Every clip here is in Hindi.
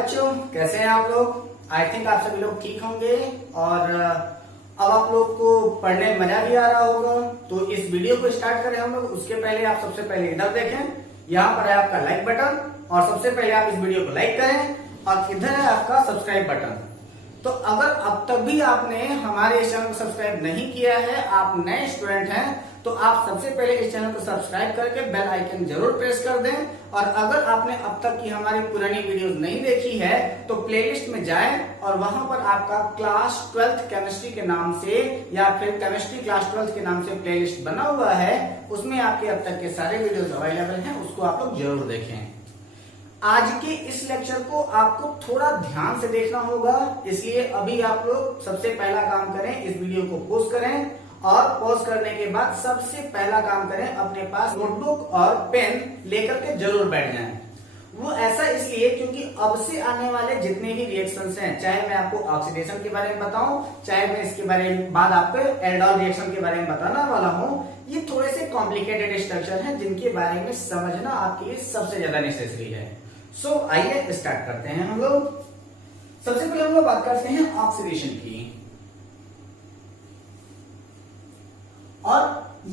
बच्चों, कैसे हैं आप लोग। आई थिंक आप सभी लोग ठीक होंगे और अब आप लोग को पढ़ने में मजा भी आ रहा होगा। तो इस वीडियो को स्टार्ट करें हम लोग, उसके पहले आप सबसे पहले इधर देखें, यहाँ पर है आपका लाइक बटन और सबसे पहले आप इस वीडियो को लाइक करें और इधर है आपका सब्सक्राइब बटन। तो अगर अब तक भी आपने हमारे इस चैनल को सब्सक्राइब नहीं किया है, आप नए स्टूडेंट हैं, तो आप सबसे पहले इस चैनल को सब्सक्राइब करके बेल आइकन जरूर प्रेस कर दें। और अगर आपने अब तक की हमारी पुरानी वीडियोस नहीं देखी है तो प्लेलिस्ट में जाएं और वहां पर आपका क्लास 12th केमिस्ट्री के नाम से या फिर केमिस्ट्री क्लास 12th के नाम से प्लेलिस्ट बना हुआ है, उसमें आपके अब तक के सारे वीडियोस अवेलेबल हैं, उसको आप लोग जरूर देखें। आज के इस लेक्चर को आपको थोड़ा ध्यान से देखना होगा, इसलिए अभी आप लोग सबसे पहला काम करें, इस वीडियो को पॉज करें और पॉज करने के बाद सबसे पहला काम करें, अपने पास नोटबुक और पेन लेकर के जरूर बैठ जाएं। वो ऐसा इसलिए क्योंकि अब से आने वाले जितने भी रिएक्शंस हैं, चाहे मैं आपको ऑक्सीडेशन के बारे में बताऊं, चाहे मैं इसके बारे में बाद आपको एल्डोल रिएक्शन के बारे में बताना वाला हूं, ये थोड़े से कॉम्प्लिकेटेड स्ट्रक्चर हैं जिनके बारे में समझना आपके लिए सबसे ज्यादा नेसेसरी है। सो आइए स्टार्ट करते हैं हम लोग। सबसे पहले हम लोग बात करते हैं ऑक्सीडेशन की, और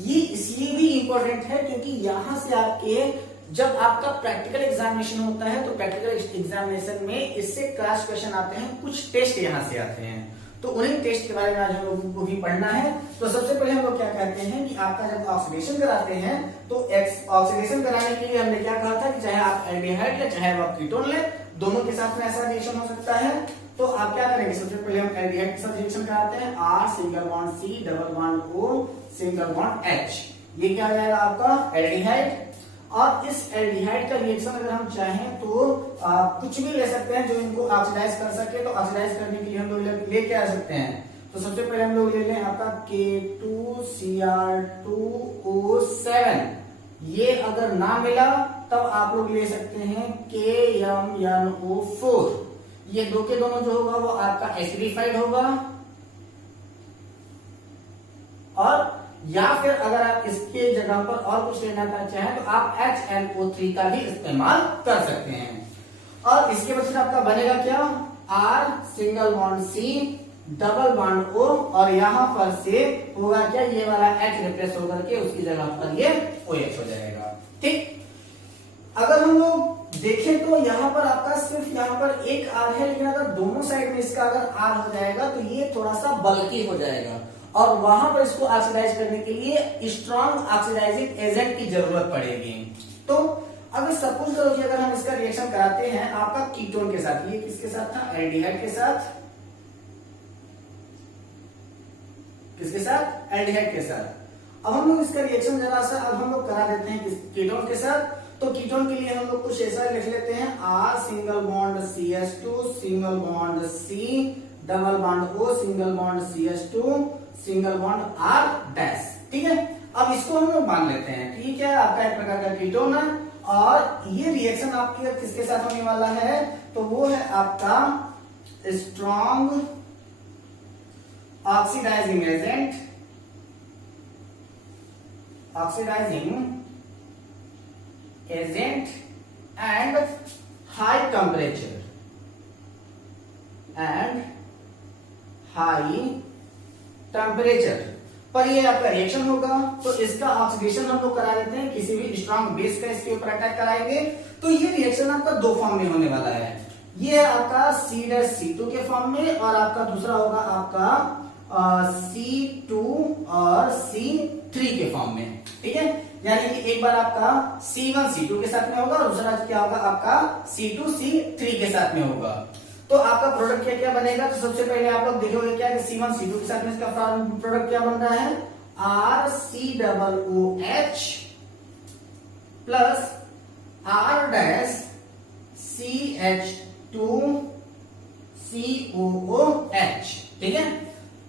ये इसलिए भी इंपॉर्टेंट है क्योंकि यहां से आपके जब आपका प्रैक्टिकल एग्जामिनेशन होता है तो प्रैक्टिकल एग्जामिनेशन में इससे क्रॉस क्वेश्चन आते हैं, कुछ टेस्ट यहां से आते हैं, तो उन्हीं टेस्ट के बारे में आज हम लोगों को भी पढ़ना है। तो सबसे पहले हम लोग क्या कहते हैं कि आपका जब ऑक्सीडेशन कराते हैं तो ऑक्सीडेशन कराने के लिए हमने क्या कहा था कि चाहे आप एल्डिहाइड ले चाहे आप कीटोन ले, दोनों के साथ में ऐसा रिएक्शन हो सकता है। तो आप क्या करेंगे, सबसे पहले हम एल्डिहाइड के साथ रिएक्शन कराते हैं, R single bond C double bond O single bond H, ये क्या हो जाएगा आपका एल्डिहाइड। और इस एल्डिहाइड का रिएक्शन अगर हम चाहें तो कुछ भी ले सकते हैं जो इनको ऑक्सीडाइज कर सके, तो ऑक्सीडाइज करने के लिए हम लोग लेके आ सकते हैं। तो सबसे पहले हम लोग ले लें आपका K2Cr2O7, ये अगर ना मिला तब आप लोग ले सकते हैं KMnO4, ये दो के दोनों जो होगा वो आपका एसिडिफाइड होगा। और या फिर अगर आप इसके जगह पर और कुछ लेना चाहें तो आप HNO3 का भी इस्तेमाल कर सकते हैं। और इसके बाद फिर आपका बनेगा क्या, R single bond C double bond O, और यहां पर से होगा क्या, ये वाला H रिप्लेस होकर के उसकी जगह पर ये OH हो जाएगा। ठीक, अगर हम लोग देखें तो यहाँ पर आपका सिर्फ यहाँ पर एक R है, लेकिन अगर दोनों साइड में इसका अगर R हो जाएगा तो ये थोड़ा सा बल्की हो जाएगा और वहां पर इसको ऑक्सीडाइज करने के लिए स्ट्रॉन्ग ऑक्सीडाइजिंग एजेंट की जरूरत पड़ेगी। तो अगर सपोज करो कि अगर हम इसका रिएक्शन कराते हैं आपका कीटोन के साथ, ये किसके साथ था, एल्डिहाइड के साथ, किसके साथ, एल्डिहाइड के साथ। अब हम लोग इसका रिएक्शन जरा सा अब हम लोग करा देते हैं कीटोन के साथ। तो कीटोन के लिए हम लोग कुछ ऐसा लिख लेते हैं, R single bond CH2 single bond C double bond O single bond CH2 single bond R dash. ठीक है, अब इसको हम लोग मान लेते हैं, ठीक है, आपका एक प्रकार का कीटोन है। और ये रिएक्शन आपके किसके साथ होने वाला है, तो वो है आपका strong oxidising agent, oxidising agent and high temperature and high temperature पर ये आपका रिएक्शन होगा। तो इसका ऑक्सीडेशन हम लोग करा देते हैं, किसी भी स्ट्रॉन्ग बेस का इसके ऊपर अटैक कराएंगे। तो ये रिएक्शन आपका दो फॉर्म में होने वाला है, ये है आपका C'(C2) के फॉर्म में, और आपका दूसरा होगा आपका C2 और C3 के फॉर्म में। ठीक है, यानी कि एक बार आपका C1 C2 के साथ में होगा और दूसरा क्या होगा आपका C2 C3 के साथ में होगा। तो आपका प्रोडक्ट क्या क्या बनेगा, तो सबसे पहले आप लोग देखोगे क्या कि C1 C2 के साथ में इसका प्रोडक्ट क्या बन रहा है, RCOOH plus R dash CH2COOH। ठीक है,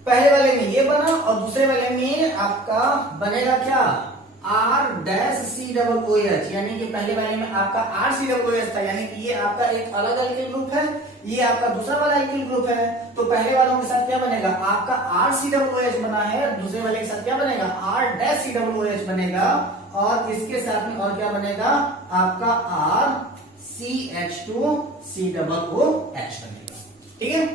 पहले वाले में ये बना और दूसरे वाले में आपका बनेगा क्या, R डैश COOH, यानी कि पहले वाले में आपका RCOOH था, यानी कि ये आपका एक अलग अल्किल ग्रुप है, ये आपका दूसरा वाला अल्किल ग्रुप है। तो पहले वालों के साथ क्या बनेगा, आपका RCOOH बना है, दूसरे वाले के साथ क्या बनेगा, R डैश COOH बनेगा, और इसके साथ में और क्या बनेगा आपका CH2COOH बनेगा। ठीक है,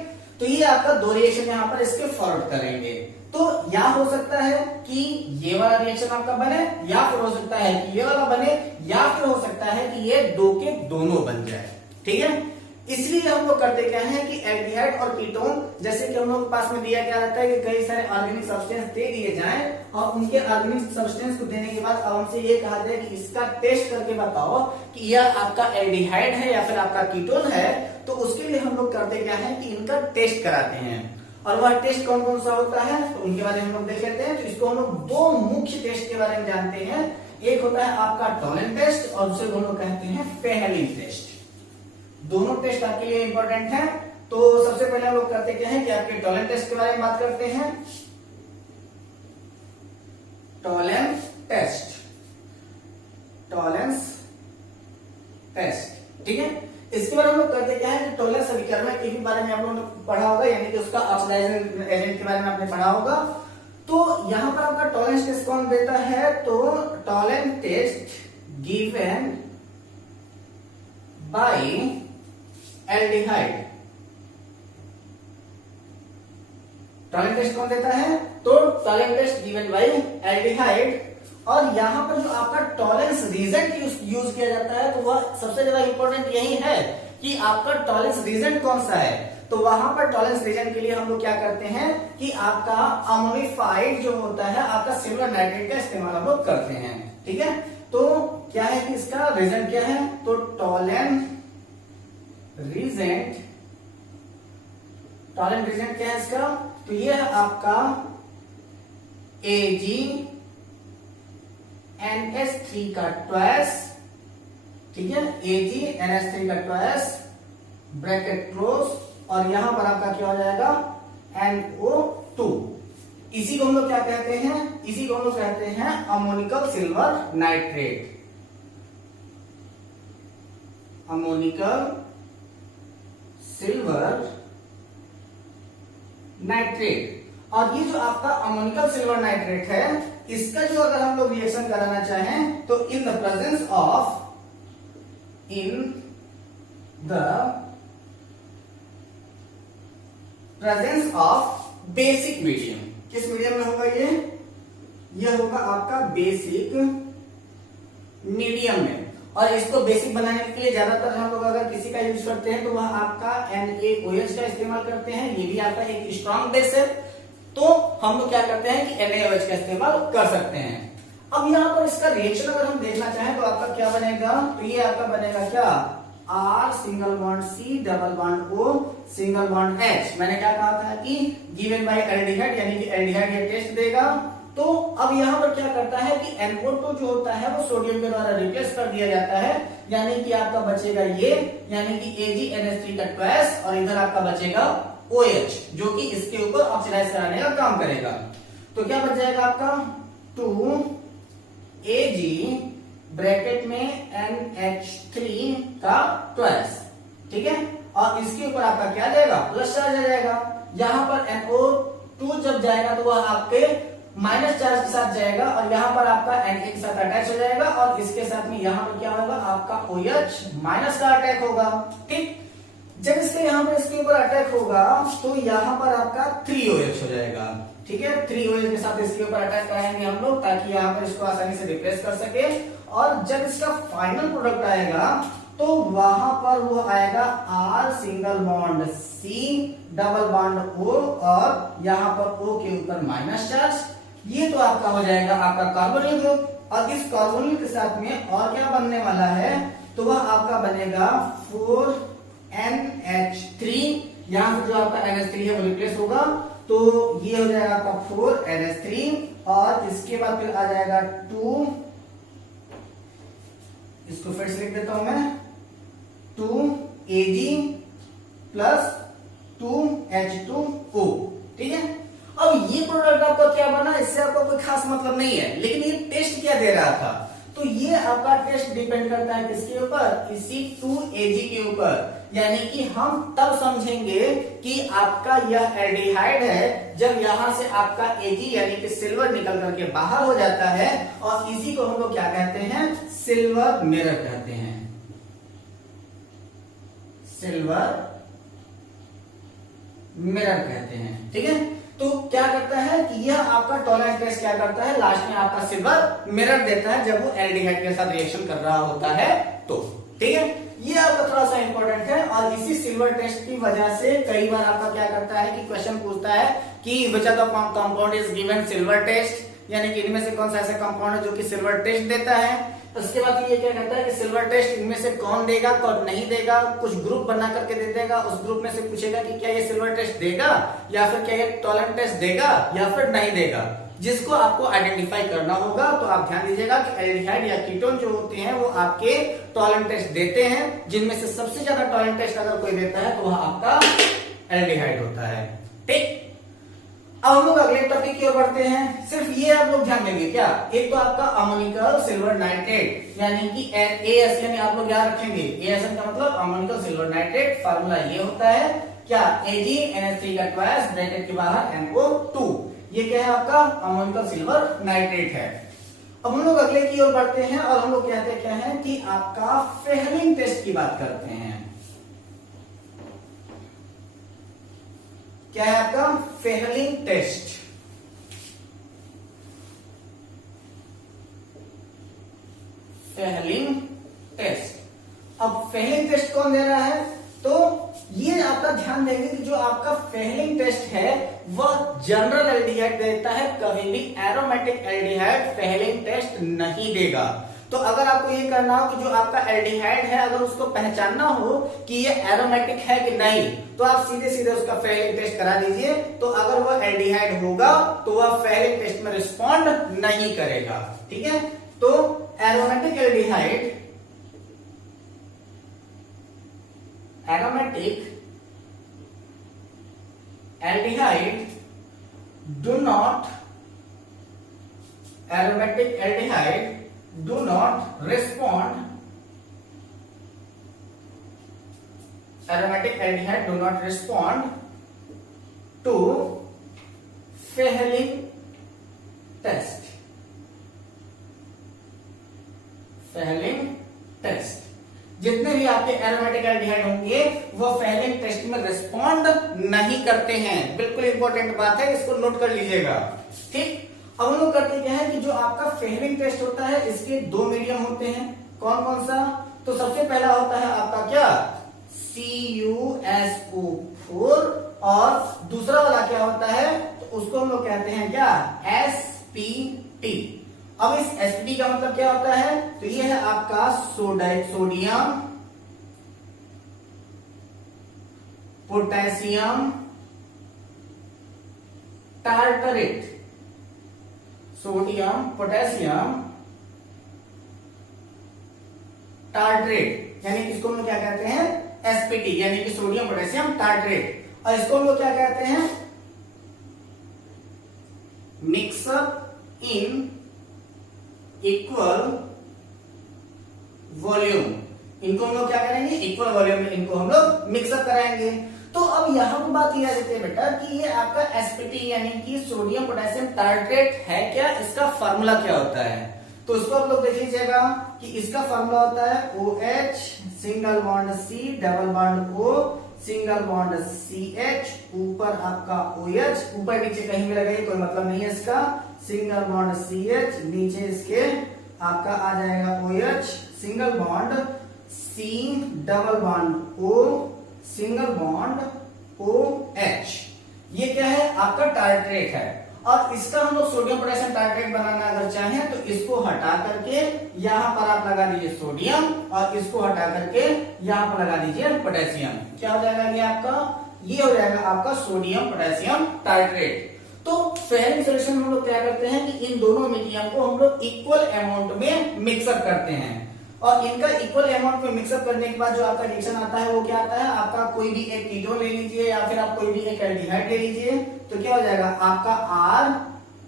तो ये आपका दो रिएक्शन यहां पर इसके फॉरवर्ड करेंगे। तो या हो सकता है कि ये वाला रिएक्शन आपका बने, या फिर हो सकता है कि ये वाला बने, या फिर हो सकता है कि ये दो के दोनों बन जाए। ठीक है, इसलिए हम लोग करते क्या है कि एल्डिहाइड और कीटोन, जैसे कि हम लोग के पास में दिया क्या रहता है कि कई सारे ऑर्गेनिक सब्सटेंस दे दिए जाएं और उनके ऑर्गेनिक सब्सटेंस को देने के बाद अब हमसे ये कहा जाए कि इसका टेस्ट करके बताओ कि यह आपका एल्डिहाइड है या फिर आपका कीटोन है। तो उसके लिए हम लोग करते क्या है कि इनका टेस्ट कराते हैं, और वह टेस्ट कौन कौन सा होता है तो उनके बारे में हम लोग देख लेते हैं। तो इसको हम लोग दो मुख्य टेस्ट के बारे में जानते हैं, एक होता है आपका टॉलेंट टेस्ट और दूसरे को हम लोग कहते हैं फेनेलिंग टेस्ट। दोनों टेस्ट आपके लिए इंपॉर्टेंट है। तो सबसे पहले हम लोग करते क्या है कि आपके टॉलेंट टेस्ट के बारे में बात करते हैं। टॉलेंस टेस्ट, टॉलेंस टेस्ट, ठीक है। इसके बारे में हम लोग करते क्या है कि टॉलेंस अभिकर्मक के भी बारे में आप लोगों ने पढ़ा होगा, यानी कि उसका ऑक्सीडाइजिंग एजेंट के बारे में आपने पढ़ा होगा। तो यहां पर आपका टॉलेंस टेस्ट कौन देता है, तो Tollens test given by aldehyde. Tollens test कौन देता है, तो Tollens test given by aldehyde. और यहां पर जो आपका टॉलेंस रीजन यूज किया जाता है, तो वह सबसे ज्यादा इंपॉर्टेंट यही है कि आपका टॉलेंस रीजन कौन सा है। तो वहां पर टॉलेंस रीजन के लिए हम लोग क्या करते हैं कि आपका अमोनिफाइड जो होता है आपका सिल्वर नाइट्रेट का इस्तेमाल हम लोग करते हैं। ठीक है, तो क्या है कि इसका रीजन क्या है, तो टॉलेंस रीजेंट, टॉलेंट रीजेंट क्या है इसका, तो ये है आपका AgNH3 का ट्वाइस। ठीक है, AgNH3 का ट्वाइस ब्रैकेट क्लोज, और यहां पर आपका क्या हो जाएगा NO2। इसी को हम लोग क्या कहते हैं, इसी को हम लोग कहते हैं ammoniacal silver nitrate, ammoniacal silver nitrate. और ये जो आपका अमोनिकल सिल्वर नाइट्रेट है, इसका जो अगर हम लोग रिएक्शन कराना चाहें तो in the presence of, in the presence of basic medium. किस मीडियम में होगा यह होगा आपका बेसिक मीडियम में। और इसको बेसिक बनाने के लिए ज्यादातर हम लोग अगर किसी का यूज करते हैं तो वह आपका NaOH का इस्तेमाल करते हैं। ये भी आपका एक स्ट्रॉन्ग बेस है, तो हम लोग क्या करते हैं कि NaOH का इस्तेमाल कर सकते हैं। अब यहाँ पर इसका रिएक्शन अगर हम देखना चाहें तो आपका क्या बनेगा, तो ये आपका बनेगा क्या, R single bond C double bond O single bond H। मैंने क्या कहा था कि गिवन बाय एल्डिहाइड, यानी कि एल्डिहाइड ये टेस्ट देगा। तो अब यहां पर क्या करता है कि NO2 जो होता है वो सोडियम के द्वारा रिप्लेस कर दिया जाता है, यानी कि आपका बचेगा ये, यानी कि AgNH3 का ट्वाइस, और इधर आपका बचेगा OH जो कि इसके ऊपर ऑक्सीडाइज कराने का काम करेगा। तो क्या बच जाएगा आपका 2Ag ब्रैकेट में NH3 का ट्वाइस। ठीक है, और इसके ऊपर आपका क्या जाएगा, प्लस चार्ज आ जाएगा। यहां पर NO2 जब जाएगा तो वह आपके माइनस चार्ज के साथ जाएगा, और यहां पर आपका Na के साथ अटैच हो जाएगा, और इसके साथ में यहां पर क्या होगा, आपका OH माइनस का अटैक होगा। ठीक, जब इसके यहां पर इसके ऊपर अटैक होगा तो यहां पर आपका 3OH हो जाएगा। ठीक है, 3OH के साथ इसके ऊपर अटैक कराएंगे हम लोग, ताकि यहां पर इसको आसानी से रिप्लेस कर सके। और जब इसका फाइनल प्रोडक्ट आएगा तो वहां पर वो आएगा R single bond C double bond O, और यहां पर O के ऊपर माइनस चार्ज। ये तो आपका हो जाएगा आपका कार्बोनिल ग्रुप, और इस कार्बोनिल के साथ में और क्या बनने वाला है, तो वह आपका बनेगा 4NH3। यहां से जो आपका NH3 है वो रिप्लेस होगा, तो ये हो जाएगा आपका 4NH3, और इसके बाद फिर आ जाएगा 2, इसको फिर से लिख देता हूं मैं, 2Ag प्लस 2H2O। ठीक है, अब ये प्रोडक्ट आपका क्या बना, इससे आपको कोई खास मतलब नहीं है, लेकिन ये टेस्ट क्या दे रहा था, तो ये आपका टेस्ट डिपेंड करता है किसके ऊपर, इसी 2Ag के ऊपर। यानी कि हम तब समझेंगे कि आपका यह एल्डिहाइड है जब यहां से आपका Ag यानी कि सिल्वर निकल करके बाहर हो जाता है, और इसी को हम लोग क्या कहते हैं, सिल्वर मिरर कहते हैं। सिल्वर मिरर कहते हैं। ठीक है, तो क्या करता है कि यह आपका टॉलरेंस टेस्ट क्या करता है, लास्ट में आपका सिल्वर मिरर देता है जब वो एल्डिहाइड के साथ रिएक्शन कर रहा होता है तो। ठीक है, ये आपका थोड़ा सा इंपॉर्टेंट है और इसी सिल्वर टेस्ट की वजह से कई बार आपका क्या करता है कि क्वेश्चन पूछता है कि which of the compound is given silver test, यानी कि इनमें से कौन सा ऐसा कंपाउंड है जो कि सिल्वर टेस्ट देता है। उसके बाद ये क्या कहता है कि सिल्वर टेस्ट इनमें से कौन देगा कौन नहीं देगा, कुछ ग्रुप बना करके दे देगा, उस ग्रुप में से पूछेगा कि क्या ये सिल्वर टेस्ट देगा या फिर क्या ये टॉलरेंस टेस्ट देगा या फिर नहीं देगा, जिसको आपको आइडेंटिफाई करना होगा। तो आप ध्यान दीजिएगा कि एल्डिहाइड या कीटोन जो होते हैं वो आपके टॉलरेंस टेस्ट देते हैं, जिनमें से सबसे ज्यादा टॉलरेंस टेस्ट अगर कोई देता है तो वह आपका एल्डिहाइड होता है। ठीक, अब हम लोग अगले टॉपिक की ओर बढ़ते हैं। सिर्फ ये आप लोग ध्यान देंगे क्या, एक तो आपका अमोनिकल सिल्वर नाइट्रेट यानी कि AS, यानी आप लोग याद रखेंगे ASN का मतलब अमोनिकल सिल्वर नाइट्रेट, फार्मूला ये होता है क्या, AgNH3 का ट्वाइस ब्रैकेट के बाहर NO2, ये क्या है आपका अमोनिकल सिल्वर नाइट्रेट है। अब हम लोग अगले की ओर बढ़ते हैं और हम लोग कहते हैं क्या है कि आपका फेहलिंग टेस्ट की बात करते हैं। क्या है आपका फेहलिंग टेस्ट। फेहलिंग टेस्ट, अब फेहलिंग टेस्ट कौन दे रहा है, तो ये आपका ध्यान देंगे कि जो आपका फेहलिंग टेस्ट है वह जनरल एल्डिहाइड देता है, कभी भी एरोमेटिक एल्डिहाइड फेहलिंग टेस्ट नहीं देगा। तो अगर आपको ये करना हो कि जो आपका एल्डिहाइड है अगर उसको पहचानना हो कि ये एरोमेटिक है कि नहीं, तो आप सीधे सीधे उसका फेहलिंग टेस्ट करा दीजिए। तो अगर वह एल्डिहाइड होगा तो वह फेहलिंग टेस्ट में रिस्पॉन्ड नहीं करेगा। ठीक है, तो aromatic aldehyde, aromatic aldehyde do not, aromatic aldehyde do not respond, aromatic aldehyde do not respond to Fehling test. Fehling test, जितने भी आपके एरोमेटिक एल्डिहाइड होंगे वो फेहलिंग टेस्ट में रिस्पॉन्ड नहीं करते हैं। बिल्कुल इंपॉर्टेंट बात है, इसको नोट कर लीजिएगा। ठीक, अब हम लोग करते क्या है कि जो आपका फेहलिंग टेस्ट होता है इसके दो मीडियम होते हैं। कौन कौन सा, तो सबसे पहला होता है आपका क्या, CuSO4 और दूसरा वाला क्या होता है तो उसको हम लोग कहते हैं क्या, spt। अब इस spt का मतलब क्या होता है, तो ये है आपका sodium potassium tartrate, sodium potassium tartrate, यानी इसको हम लोग क्या कहते हैं एसपीटी, यानी कि सोडियम पोटेशियम टार्ट्रेट। और इसको हम लोग क्या कहते हैं, मिक्सअप इन इक्वल वॉल्यूम। इनको हम लोग क्या करेंगे, इक्वल वॉल्यूम में इनको हम लोग मिक्सअप कराएंगे। तो अब यहां पर बात यह आ जाती है बेटा कि ये आपका एसपीटी यानी कि सोडियम पोटेशियम टार्ट्रेट है क्या, इसका फार्मूला क्या होता है, तो उसको आप लोग देख लीजिएगा कि इसका फार्मूला होता है OH single bond C double bond O single bond CH, ऊपर आपका OH, ऊपर नीचे कहीं भी लगाइए कोई मतलब नहीं है इसका, सिंगल बॉन्ड CH, नीचे इसके आपका आ जाएगा OH single bond C double bond O single bond OH। ये क्या है आपका टार्ट्रेट है। और इसका हम लोग सोडियम पोटेशियम टार्ट्रेट बनाना अगर चाहें तो इसको हटा करके यहां पर आप लगा दीजिए सोडियम और इसको हटा करके यहां पर लगा दीजिए पोटेशियम। क्या हो जाएगा ये आपका, ये हो जाएगा आपका सोडियम पोटेशियम टार्ट्रेट। तो फेहलिंग सॉल्यूशन हम लोग क्या करते हैं कि इन दोनों मीडियम को हम लोग इक्वल अमाउंट में मिक्सअप करते हैं और इनका इक्वल अमाउंट में मिक्सअप करने के बाद जो आपका रिएक्शन आता है वो क्या आता है, आपका कोई भी एक कीटोन ले लीजिए या फिर आप कोई भी एक एल्डिहाइड ले लीजिए, तो क्या हो जाएगा आपका R,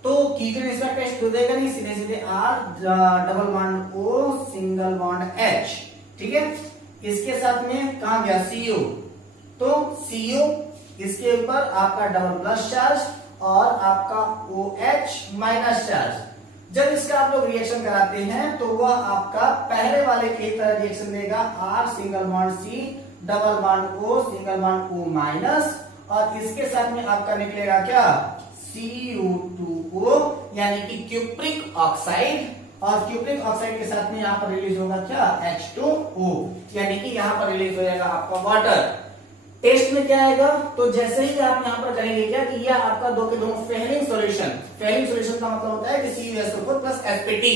तो कीटोन इसका टेस्ट हो जाएगा नहीं, सीधे सीधे R double bond O single bond H। ठीक है, इसके साथ में कहा गया CO, तो CO इसके ऊपर आपका डबल प्लस चार्ज और आपका OH माइनस चार्ज। जब इसका आप लोग रिएक्शन कराते हैं तो वह आपका पहले वाले की तरह रिएक्शन देगा, R single bond C double bond O, single bond O minus, और इसके साथ में आपका निकलेगा क्या, Cu2O यानी कि क्यूप्रिक ऑक्साइड, और क्यूप्रिक ऑक्साइड के साथ में यहाँ पर रिलीज होगा क्या, H2O यानी कि यहाँ पर रिलीज हो जाएगा आपका वाटर। टेस्ट में क्या आएगा, तो जैसे ही आप यहाँ पर करेंगे क्या कि यह आपका दो के दोनों फेलिंग सॉल्यूशन, फेलिंग सॉल्यूशन का मतलब होता है कि CuSO4 प्लस Sp2,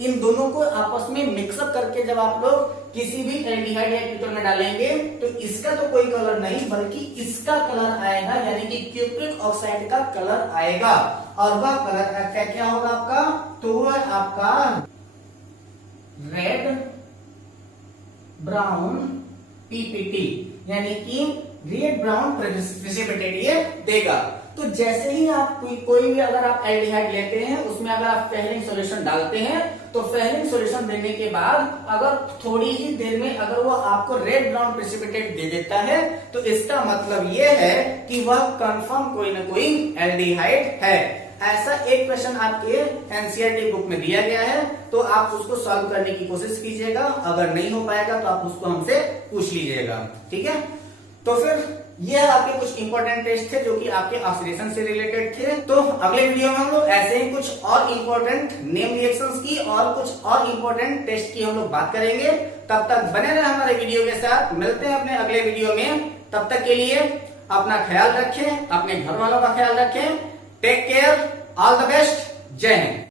इन दोनों को आपस में मिक्सअप करके जब आप लोग किसी भी एल्डिहाइड या कीटोन में डालेंगे तो इसका तो कोई कलर नहीं बल्कि इसका कलर आएगा, यानी कि क्यूप्रिक ऑक्साइड का कलर आएगा, और वह कलर क्या क्या होगा आपका, तो वह आपका रेड ब्राउन पीपीटी यानी कि रेड ब्राउन प्रेसिपिटेट ये देगा। तो जैसे ही आप कोई भी अगर आप एल्डिहाइड लेते हैं उसमें अगर आप फेलिंग सॉल्यूशन डालते हैं तो फेलिंग सॉल्यूशन देने के बाद अगर थोड़ी ही देर में अगर वो आपको रेड ब्राउन प्रेसिपिटेट दे देता है तो इसका मतलब ये है कि वह कंफर्म कोई ना कोई एल्डिहाइड है। ऐसा एक क्वेश्चन आपके एनसीईआरटी बुक में दिया गया है, तो आप उसको सॉल्व करने की कोशिश कीजिएगा, अगर नहीं हो पाएगा तो आप उसको हमसे पूछ लीजिएगा, ठीक है। तो फिर ये आपके कुछ इंपॉर्टेंट टेस्ट थे जो कि आपके ऑक्सीडेशन से रिलेटेड थे। तो अगले वीडियो में हम लोग ऐसे ही कुछ और इंपॉर्टेंट नेम रिएक्शंस की और कुछ और इंपॉर्टेंट टेस्ट की हम लोग बात करेंगे। तब तक बने रहे हमारे वीडियो के साथ, मिलते हैं अपने अगले वीडियो में। तब तक के लिए अपना ख्याल रखें, अपने घर वालों का ख्याल रखें। Take care, all the best, Jai Hind.